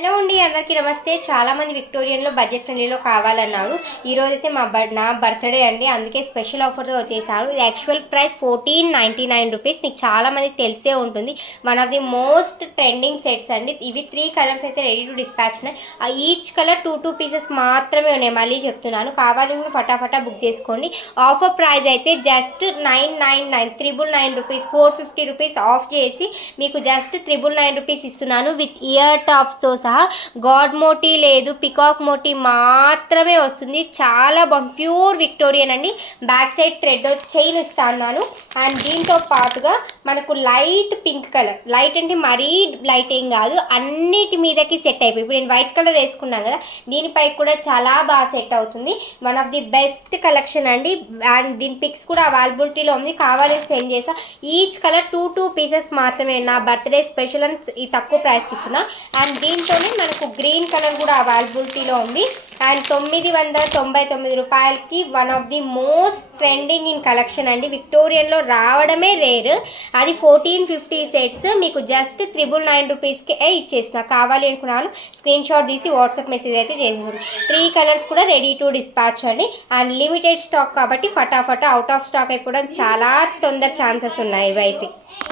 Hello అండి, అందరికీ నమస్తే. చాలామంది విక్టోరియన్లో బడ్జెట్ ఫ్రెండ్లీలో కావాలన్నారు. ఈరోజు అయితే నా బర్త్డే అండి, అందుకే స్పెషల్ ఆఫర్తో వచ్చేసారు. ఇది యాక్చువల్ ప్రైస్ 1499 రూపీస్. మీకు చాలామందికి తెలిసే ఉంటుంది. One of the most trending sets అండి. ఇవి 3 కలర్స్ అయితే రెడీ టు డిస్పాచ్ ఉన్నాయి. ఈచ్ కలర్ 2 పీసెస్ మాత్రమే ఉన్నాయి. మళ్ళీ చెప్తున్నాను, కావాలి మీరు ఫటాఫటా బుక్ చేసుకోండి. ఆఫర్ ప్రైస్ అయితే జస్ట్ 999 రూపీస్, 450 రూపీస్ ఆఫ్ చేసి మీకు జస్ట్ 999 రూపీస్ ఇస్తున్నాను. విత్ ఇయర్ టాప్స్తో సహా. గాడ్ మోటీ లేదు, పికాక్ మోటీ మాత్రమే వస్తుంది. చాలా బాగుంది, ప్యూర్ విక్టోరియన్ అండి. బ్యాక్ సైడ్ థ్రెడ్ చైన్ ఇస్తాను. అండ్ దీంతో పాటుగా మనకు లైట్ పింక్ కలర్, లైట్ అంటే మరీ లైట్ ఏం కాదు, అన్నిటి మీదకి సెట్ అయిపోయి. ఇప్పుడు నేను వైట్ కలర్ వేసుకున్నాను కదా, దీనిపై కూడా చాలా బాగా సెట్ అవుతుంది. One of the best collection అండి. అండ్ దీని పిక్స్ కూడా అవైలబిలిటీలో ఉంది, కావాలని సెండ్ చేసా. ఈచ్ కలర్ 2 పీసెస్ మాత్రమే. నా బర్త్డే స్పెషల్ అని ఈ తక్కువ ప్రైస్కి ఇస్తున్నా. అండ్ దీంట్లోనే మనకు గ్రీన్ కలర్ కూడా అవైలబిలిటీలో ఉంది. అండ్ 999 రూపాయలకి one of the most trending in collection అండి. విక్టోరియన్లో రావడమే రేర్, అది 1450 సెట్స్ మీకు జస్ట్ 999 రూపీస్కి ఇచ్చేసిన. కావాలి అనుకున్నాను, స్క్రీన్ షాట్ తీసి వాట్సాప్ మెసేజ్ అయితే చేసేది. 3 కలర్స్ కూడా రెడీ టు డిస్పాచ్ అండి. అండ్ లిమిటెడ్ స్టాక్ కాబట్టి ఫటాఫటా అవుట్ ఆఫ్ స్టాక్ అయిపోవడం చాలా తొందర ఛాన్సెస్ ఉన్నాయి ఇవైతే.